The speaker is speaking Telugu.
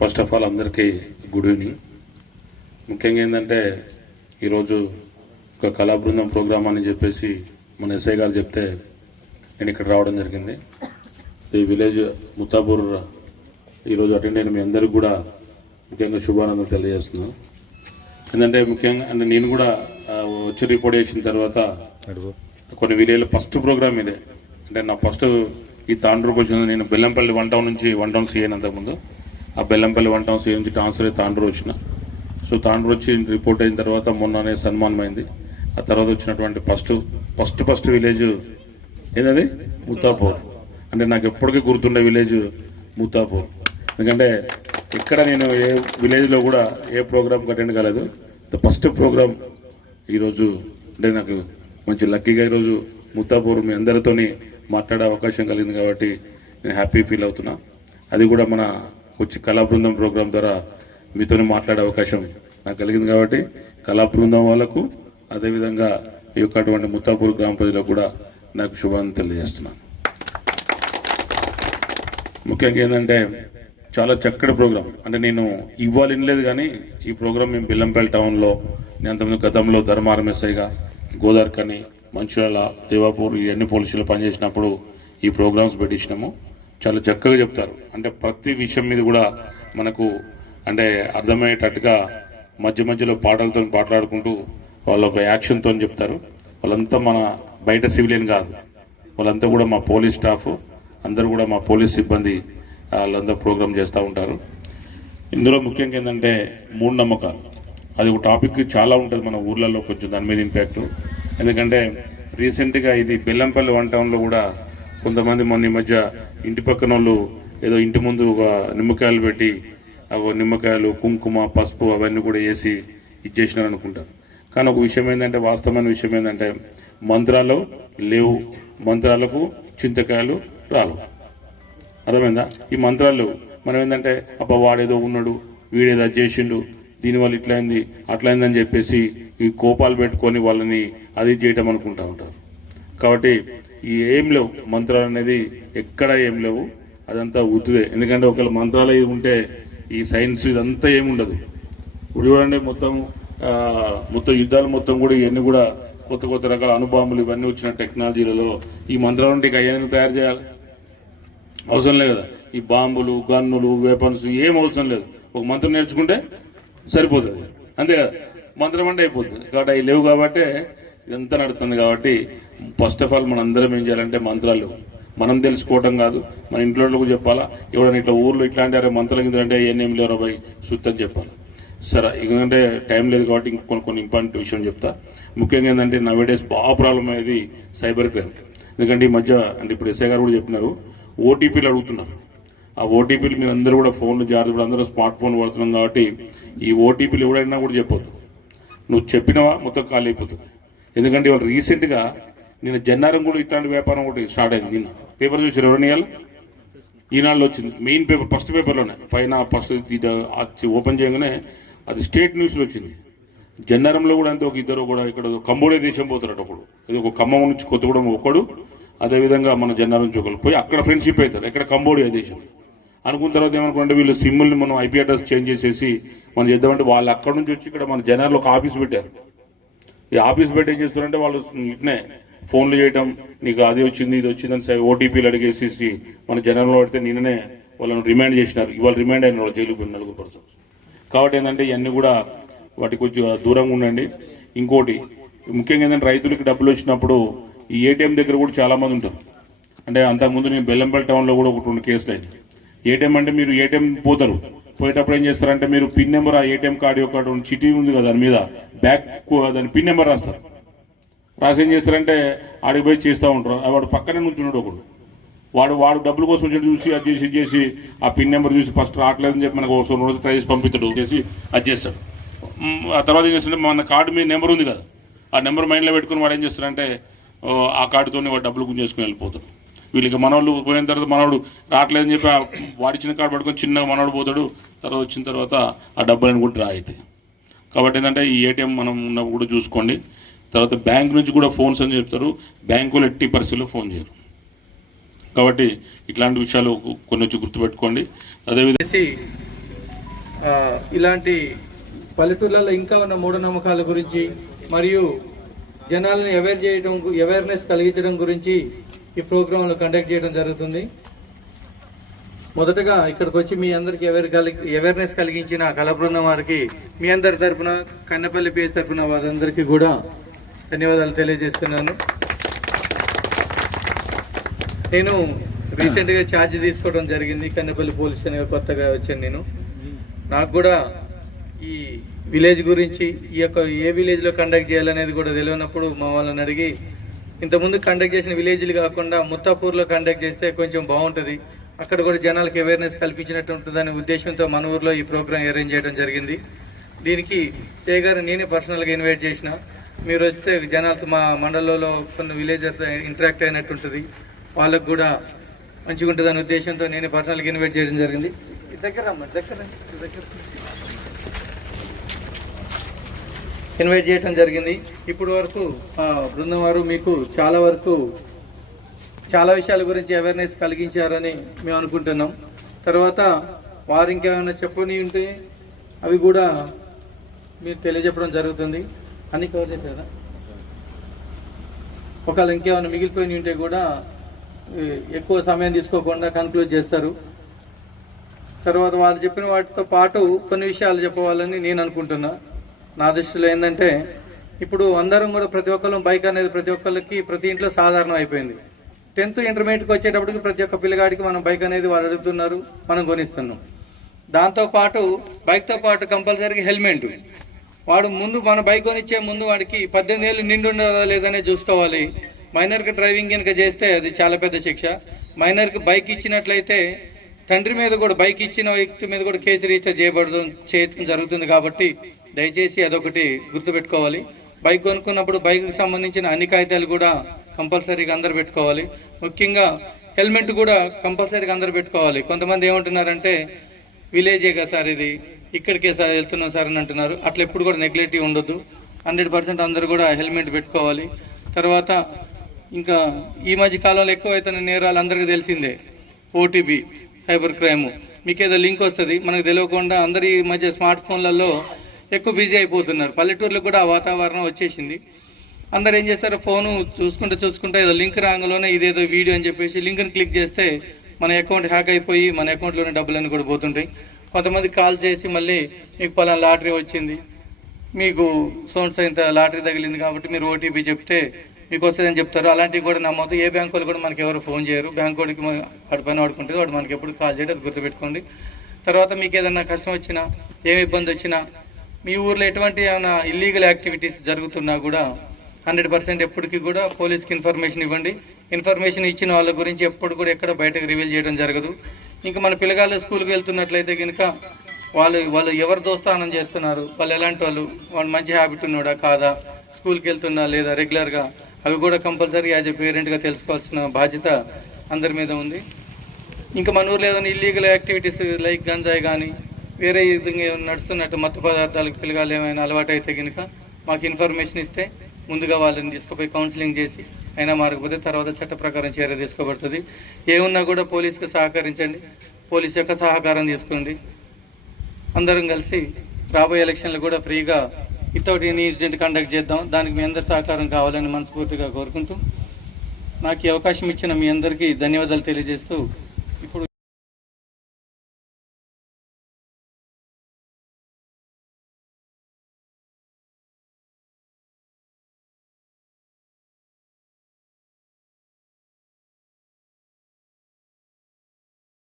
ఫస్ట్ ఆఫ్ ఆల్ అందరికీ గుడ్ ఈవినింగ్. ముఖ్యంగా ఏంటంటే ఈరోజు ఒక కళా బృందం ప్రోగ్రామ్ అని చెప్పేసి మన ఎస్ఐ గారు చెప్తే నేను ఇక్కడ రావడం జరిగింది. ఈ విలేజ్ ముత్తాపూర్ ఈరోజు అటెండ్ అయిన మీ అందరికీ కూడా ముఖ్యంగా శుభానందం తెలియజేస్తున్నాను. ఏంటంటే ముఖ్యంగా అంటే నేను కూడా వచ్చి రిపోర్ట్ చేసిన తర్వాత కొన్ని విలేజ్లో ఫస్ట్ ప్రోగ్రామ్ ఇదే. అంటే నా ఫస్ట్ ఈ తాండ్రూకి వచ్చిన నేను బెల్లంపల్లి వన్ టౌన్ నుంచి వన్ టౌన్ సీఎన్ అంతకుముందు ఆ బెల్లంపల్లి వన్ టౌన్ సీఎన్ నుంచి ట్రాన్స్ఫర్ అయ్యి తాండ్రూ వచ్చిన. సో తాండ్రూ వచ్చి రిపోర్ట్ అయిన తర్వాత మొన్ననే సన్మానం అయింది. ఆ తర్వాత వచ్చినటువంటి ఫస్ట్ విలేజ్ ఏంటది ముత్తాపూర్. అంటే నాకు ఎప్పటికీ గుర్తుండే విలేజ్ ముత్తాపూర్. ఎందుకంటే ఇక్కడ నేను ఏ విలేజ్లో కూడా ఏ ప్రోగ్రామ్కి అటెండ్ కాలేదు. ఫస్ట్ ప్రోగ్రామ్ ఈరోజు అంటే నాకు మంచి లక్కీగా ఈరోజు ముత్తాపూర్ మీ అందరితోని మాట్లాడే అవకాశం కలిగింది కాబట్టి నేను హ్యాపీ ఫీల్ అవుతున్నా. అది కూడా మన వచ్చి కళా బృందం ప్రోగ్రాం ద్వారా మీతో మాట్లాడే అవకాశం నాకు కలిగింది కాబట్టి కళా బృందం వాళ్ళకు అదేవిధంగా ఈ యొక్క అటువంటి ముత్తాపూర్ గ్రామ ప్రజలకు కూడా నాకు శుభాన్ని తెలియజేస్తున్నాను. ముఖ్యంగా ఏంటంటే చాలా చక్కటి ప్రోగ్రాం. అంటే నేను ఇవ్వాలి వినలేదు కానీ ఈ ప్రోగ్రాం మేము బెల్లంపల్లి టౌన్లో నేను అంతకుముందు గతంలో ధర్మారం ఎస్ఐగా గోదార్కని మంచిర్యాల దేవాపూర్ ఇవన్నీ పోలీసులు పనిచేసినప్పుడు ఈ ప్రోగ్రామ్స్ పెట్టించినాము. చాలా చక్కగా చెప్తారు. అంటే ప్రతి విషయం మీద కూడా మనకు అంటే అర్థమయ్యేటట్టుగా మధ్యలో పాటలతో మాట్లాడుకుంటూ వాళ్ళు ఒక యాక్షన్తో చెప్తారు. వాళ్ళంతా మన బయట సివిలియన్ కాదు, వాళ్ళంతా కూడా మా పోలీస్ స్టాఫ్, అందరూ కూడా మా పోలీస్ సిబ్బంది వాళ్ళందరూ ప్రోగ్రామ్ చేస్తూ ఉంటారు. ఇందులో ముఖ్యంగా ఏంటంటే మూఢనమ్మకాలు. అది ఒక టాపిక్ చాలా ఉంటుంది మన ఊర్లలో, కొంచెం దాని మీద ఇంపాక్ట్. ఎందుకంటే రీసెంట్గా ఇది బెల్లంపల్లి వన్ టౌన్లో కూడా కొంతమంది మొన్న ఈ మధ్య ఇంటి పక్కన వాళ్ళు ఏదో ఇంటి ముందు ఒక నిమ్మకాయలు పెట్టి నిమ్మకాయలు కుంకుమ పసుపు అవన్నీ కూడా వేసి ఇచ్చేసినారు అనుకుంటారు. కానీ ఒక విషయం ఏంటంటే వాస్తవమైన విషయం ఏంటంటే మంత్రాలు లేవు, మంత్రాలకు చింతకాయలు రాలు. అర్థమైందా? ఈ మంత్రాలు లేవు. మనం ఏంటంటే అబ్బా వాడేదో ఉన్నాడు, వీడేదో అది చేసిండు, దీనివల్ల ఇట్లయింది అట్లయిందని చెప్పేసి ఈ కోపాలు పెట్టుకొని వాళ్ళని అది చేయటం అనుకుంటూ ఉంటారు. కాబట్టి ఈ ఏం లేవు, మంత్రాలు అనేది ఎక్కడ ఏం లేవు, అదంతా ఉత్తుదే. ఎందుకంటే ఒకవేళ మంత్రాలు ఉంటే ఈ సైన్స్ ఇదంతా ఏముండదు. ఇప్పుడు చూడండి మొత్తం యుద్ధాలు మొత్తం కూడా ఇవన్నీ కూడా కొత్త రకాల అణుబాంబులు ఇవన్నీ వచ్చిన టెక్నాలజీలలో ఈ మంత్రాలు ఉంటే అయ్యేందుకు తయారు చేయాలి? అవసరం లేదు కదా. ఈ బాంబులు గన్నులు వెపన్స్ ఏం అవసరం లేదు. ఒక మంత్రం నేర్చుకుంటే సరిపోతుంది, అంతే కదా. మంత్రం అంటే అయిపోతుంది. కాబట్టి అవి లేవు కాబట్టి ఇదంతా నడుస్తుంది. కాబట్టి ఫస్ట్ ఆఫ్ ఆల్ మన అందరం ఏం చేయాలంటే మంత్రాలు మనం తెలుసుకోవడం కాదు, మన ఇంట్లో చెప్పాలా. ఎవరైనా ఇట్లా ఊర్లో ఇట్లాంటి మంత్రాలు కింద అంటే ఏం లేరు అబ్బాయి సుత్తని చెప్పాలి. సరే, ఎందుకంటే టైం లేదు కాబట్టి ఇంకొన్ని ఇంపార్టెంట్ విషయం చెప్తా. ముఖ్యంగా ఏంటంటే నవేడేస్ బాగా ప్రాబ్లం అయ్యేది సైబర్ క్రైమ్. ఎందుకంటే ఈ మధ్య అంటే ఇప్పుడు ఎస్ఐ గారు కూడా చెప్పినారు, ఓటీపీలు అడుగుతున్నారు. ఆ ఓటీపీలు మీరు అందరూ కూడా ఫోన్లు జాగ్రత్త, ఇప్పుడు అందరూ స్మార్ట్ ఫోన్ వాడుతున్నాం కాబట్టి ఈ ఓటీపీలు ఎవడైనా కూడా చెప్పొద్దు. నువ్వు చెప్పినవా మొత్తం ఖాళీ అయిపోతుంది. ఎందుకంటే ఇవాళ రీసెంట్గా నేను జన్నారం కూడా ఇట్లాంటి వ్యాపారం ఒకటి స్టార్ట్ అయింది. నిన్న పేపర్ చూసారు ఎవరిని? ఇవాళ ఈనాడులో వచ్చింది మెయిన్ పేపర్, ఫస్ట్ పేపర్లోనే పైన ఫస్ట్ ఓపెన్ చేయగానే అది స్టేట్ న్యూస్లో వచ్చింది. జన్నారంలో కూడా అంతే ఒక ఇద్దరు కూడా ఇక్కడ కంబోడియా దేశం పోతారట. ఒకడు ఏదో ఒక ఖమ్మం నుంచి కొత్తగూడెం ఒకడు, అదేవిధంగా మన జన్నారం నుంచి ఒకరు పోయి అక్కడ ఫ్రెండ్షిప్ అవుతారు. ఎక్కడ కంబోడియా దేశం అనుకున్న తర్వాత ఏమనుకుంటే వీళ్ళు సిమ్ముల్ని మనం ఐపీ అడ్రస్ చేంజ్ చేసేసి మనం చేద్దామంటే వాళ్ళు అక్కడ నుంచి వచ్చి ఇక్కడ మన జనాల్లో ఒక ఆఫీస్ పెట్టారు. ఈ ఆఫీస్ పెట్టి ఏం చేస్తారంటే వాళ్ళు ఇట్నే ఫోన్లు చేయటం, నీకు అది వచ్చింది ఇది వచ్చిందని ఓటీపీలు అడిగేసేసి మన జనాల్లో పడితే నిన్ననే వాళ్ళని రిమాండ్ చేసినారు. ఇవాళ రిమాండ్ అయిన వాళ్ళు జైలుకు పోయిన 4 పర్సన్స్. కాబట్టి ఏంటంటే ఇవన్నీ కూడా వాటికి కొంచెం దూరంగా ఉండండి. ఇంకోటి ముఖ్యంగా ఏంటంటే రైతులకి డబ్బులు వచ్చినప్పుడు ఈ ఏటీఎం దగ్గర కూడా చాలామంది ఉంటారు. అంటే అంతకుముందు నేను బెల్లంపల్లి టౌన్లో కూడా ఒక 2 కేసులు అయింది. ఏటీఎం అంటే మీరు ఏటీఎం పోతారు, పోయేటప్పుడు ఏం చేస్తారంటే మీరు పిన్ నెంబర్, ఆ ఏటీఎం కార్డు యొక్క చిటీ ఉంది కదా దాని మీద బ్యాక్ దాని పిన్ నెంబర్ రాస్తారు. రాసి ఏం చేస్తారంటే ఆడికి పోయి చేస్తూ ఉంటారు. వాడు పక్కనే నుంచున్నాడు ఒకడు, వాడు డబ్బుల కోసం వచ్చి చూసి అది చేసి ఆ పిన్ నెంబర్ చూసి ఫస్ట్ రావట్లేదని చెప్పి మనకు ఒక రోజు ట్రై చేసి పంపిస్తాడు, చేసి అది చేస్తాడు. ఆ తర్వాత ఏం చేస్తాడంటే మన కార్డు మీద నెంబర్ ఉంది కదా, ఆ నెంబర్ మైండ్లో పెట్టుకుని వాడు ఏం చేస్తాడంటే ఆ కార్డుతోనే వాడు డబ్బులు గుంజేసుకుని వెళ్ళిపోతాడు. వీళ్ళకి మనవాళ్ళు పోయిన తర్వాత మనవాడు రావట్లేదని చెప్పి వాడిచ్చిన కార్డు పట్టుకొని చిన్నగా మనవాడు పోతాడు. తర్వాత వచ్చిన తర్వాత ఆ డబ్బులను కూడా డ్రా అవుతాయి. కాబట్టి ఏంటంటే ఈ ఏటీఎం మనం ఉన్నప్పుడు కూడా చూసుకోండి. తర్వాత బ్యాంక్ నుంచి కూడా ఫోన్స్ అని చెప్తారు, బ్యాంకులు ఎట్టి పరిస్థితుల్లో ఫోన్ చేయరు. కాబట్టి ఇట్లాంటి విషయాలు కొన్ని వచ్చి గుర్తుపెట్టుకోండి. అదేవిధంగా ఇలాంటి పల్లెటూళ్ళలో ఇంకా ఉన్న మూఢనమ్మకాల గురించి మరియు జనాలను అవేర్నెస్ కలిగించడం గురించి ఈ ప్రోగ్రాంలు కండక్ట్ చేయడం జరుగుతుంది. మొదటగా ఇక్కడికి వచ్చి మీ అందరికి అవేర్నెస్ కలిగించిన కళా బృందం వారికి మీ అందరి తరపున, కన్నపల్లి పేరు తరపున వారందరికీ కూడా ధన్యవాదాలు తెలియజేస్తున్నాను. నేను రీసెంట్గా ఛార్జ్ తీసుకోవడం జరిగింది. కన్నపల్లి పోలీస్ స్టేషన్ కొత్తగా వచ్చాను. నాకు కూడా ఈ విలేజ్ గురించి, ఈ యొక్క ఏ విలేజ్లో కండక్ట్ చేయాలనేది కూడా తెలియనప్పుడు మా వాళ్ళని అడిగి, ఇంతకుముందు కండక్ట్ చేసిన విలేజ్లు కాకుండా ముత్తాపూర్లో కండక్ట్ చేస్తే కొంచెం బాగుంటుంది, అక్కడ కూడా జనాలకు అవేర్నెస్ కల్పించినట్టు ఉంటుందనే ఉద్దేశంతో మన ఊర్లో ఈ ప్రోగ్రాం అరేంజ్ చేయడం జరిగింది. దీనికి చేయగారు నేనే పర్సనల్గా ఇన్వైట్ చేసిన. మీరు వస్తే జనాలతో, మా మండలంలో కొన్ని విలేజెస్ ఇంటరాక్ట్ అయినట్టు ఉంటుంది, వాళ్ళకు కూడా మంచిగా ఉంటుందనే ఉద్దేశంతో నేనే పర్సనల్గా ఇన్వైట్ చేయడం జరిగింది. దగ్గర ఇన్వైట్ చేయడం జరిగింది. ఇప్పుడు వరకు బృందం వారు మీకు చాలా విషయాల గురించి అవేర్నెస్ కలిగించారని మేము అనుకుంటున్నాం. తర్వాత వారు ఇంకేమైనా చెప్పని ఉంటే అవి కూడా మీరు తెలియజెప్పడం జరుగుతుంది. అన్ని కవర్ చేశారా? ఒకవేళ ఇంకేమైనా మిగిలిపోయి ఉంటే కూడా ఎక్కువ సమయం తీసుకోకుండా కన్క్లూడ్ చేస్తారు. తర్వాత వాళ్ళు చెప్పిన వాటితో పాటు కొన్ని విషయాలు చెప్పవాలని నేను అనుకుంటున్నా. నా దృష్టిలో ఏంటంటే, ఇప్పుడు అందరం కూడా ప్రతి ఒక్కరు బైక్ అనేది ప్రతి ఒక్కరికి ప్రతి ఇంట్లో సాధారణం అయిపోయింది. 10th ఇంటర్మీడియట్కి వచ్చేటప్పటికి ప్రతి ఒక్క పిల్లగాడికి మనం బైక్ అనేది వాళ్ళు అడుగుతున్నారు, మనం కొనిస్తున్నాం. దాంతోపాటు బైక్తో పాటు కంపల్సరీగా హెల్మెట్. వాడు ముందు మన బైక్ కొనిచ్చే ముందు వాడికి 18 ఏళ్ళు నిండుండదా లేదనే చూసుకోవాలి. మైనర్కి డ్రైవింగ్ కనుక చేస్తే అది చాలా పెద్ద శిక్ష. మైనర్కి బైక్ ఇచ్చినట్లయితే తండ్రి మీద కూడా, బైక్ ఇచ్చిన వ్యక్తి మీద కూడా కేసు రిజిస్టర్ చేయడం జరుగుతుంది. కాబట్టి దయచేసి అదొకటి గుర్తుపెట్టుకోవాలి. బైక్ కొనుక్కున్నప్పుడు బైక్కి సంబంధించిన అన్ని కాగితాలు కూడా కంపల్సరీగా అందరు పెట్టుకోవాలి. ముఖ్యంగా హెల్మెట్ కూడా కంపల్సరీగా అందరు పెట్టుకోవాలి. కొంతమంది ఏమంటున్నారంటే, విలేజే కదా సార్, ఇది ఇక్కడికే సార్ వెళ్తున్నాం సార్ అని అంటున్నారు. అట్లా ఎప్పుడు కూడా నెగ్లెక్టివ్ ఉండొద్దు. 100% అందరు కూడా హెల్మెట్ పెట్టుకోవాలి. తర్వాత ఇంకా ఈ మధ్య కాలంలో ఎక్కువ అవుతున్న నేరాలు అందరికీ తెలిసిందే. OTP, cyber crime. మీకు ఏదో లింక్ వస్తుంది, మనకు తెలియకుండా అందరు ఈ మధ్య స్మార్ట్ ఫోన్లలో ఎక్కువ బిజీ అయిపోతున్నారు. పల్లెటూర్లకు కూడా ఆ వాతావరణం వచ్చేసింది. అందరు ఏం చేస్తారు, ఫోను చూసుకుంటే ఏదో లింక్ రాగానే ఇదేదో వీడియో అని చెప్పేసి లింక్ని క్లిక్ చేస్తే మన అకౌంట్ హ్యాక్ అయిపోయి మన అకౌంట్లోనే డబ్బులన్నీ కూడా పోతుంటాయి. కొంతమంది కాల్ చేసి మళ్ళీ మీకు పలానా లాటరీ వచ్చింది, మీకు సోన్స్ ఇంత లాటరీ తగిలింది కాబట్టి మీరు ఓటీపీ చెప్తే మీకు వస్తుందని చెప్తారు. అలాంటివి కూడా నమ్మొద్దు. ఏ బ్యాంకు వాళ్ళు కూడా మనకి ఎవరు ఫోన్ చేయరు. బ్యాంక్ వాడికి వాడి పని వాడుకుంటుంది, వాడు మనకి ఎప్పుడు కాల్ చేయడం, అది గుర్తుపెట్టుకోండి. తర్వాత మీకు ఏదన్నా కష్టం వచ్చినా, ఏమి ఇబ్బంది వచ్చినా, మీ ఊర్లో ఎటువంటి ఏమైనా ఇల్లీగల్ యాక్టివిటీస్ జరుగుతున్నా కూడా 100% ఎప్పటికీ కూడా పోలీస్కి ఇన్ఫర్మేషన్ ఇవ్వండి. ఇన్ఫర్మేషన్ ఇచ్చిన వాళ్ళ గురించి ఎప్పుడు కూడా ఎక్కడ బయటకు రివీల్ చేయడం జరగదు. ఇంకా మన పిల్లగాళ్ళు స్కూల్కి వెళ్తున్నట్లయితే కనుక వాళ్ళు ఎవరు దోస్తానం చేస్తున్నారు, వాళ్ళు ఎలాంటి వాళ్ళు మంచి హ్యాబిట్ ఉన్నాడా కాదా, స్కూల్కి వెళ్తున్నా లేదా రెగ్యులర్గా, అవి కూడా కంపల్సరీ యాజ్ ఎ పేరెంట్గా తెలుసుకోవాల్సిన బాధ్యత అందరి మీద ఉంది. ఇంకా మన ఊర్లో ఏదైనా ఇల్లీగల్ యాక్టివిటీస్ లైక్ గంజాయి కానీ వేరే విధంగా నడుస్తున్నట్టు మత్తు పదార్థాలకు పిల్లగాళ్ళు ఏమైనా అలవాటు అయితే కనుక మాకు ఇన్ఫర్మేషన్ ఇస్తే ముందుగా వాళ్ళని తీసుకుపోయి కౌన్సిలింగ్ చేసి అయినా మారకపోతే తర్వాత చట్ట ప్రకారం చర్య తీసుకోబడుతుంది. ఏమున్నా కూడా పోలీసుకు సహకరించండి, పోలీసు యొక్క సహకారం తీసుకోండి. అందరం కలిసి రాబోయే ఎలక్షన్లు కూడా ఫ్రీగా వితౌట్ ఎనీ ఇన్సిడెంట్ కండక్ట్ చేద్దాం. దానికి మీ అందరి సహకారం కావాలని మనస్ఫూర్తిగా కోరుకుంటూ నాకు ఈ అవకాశం ఇచ్చిన మీ అందరికీ ధన్యవాదాలు తెలియజేస్తూ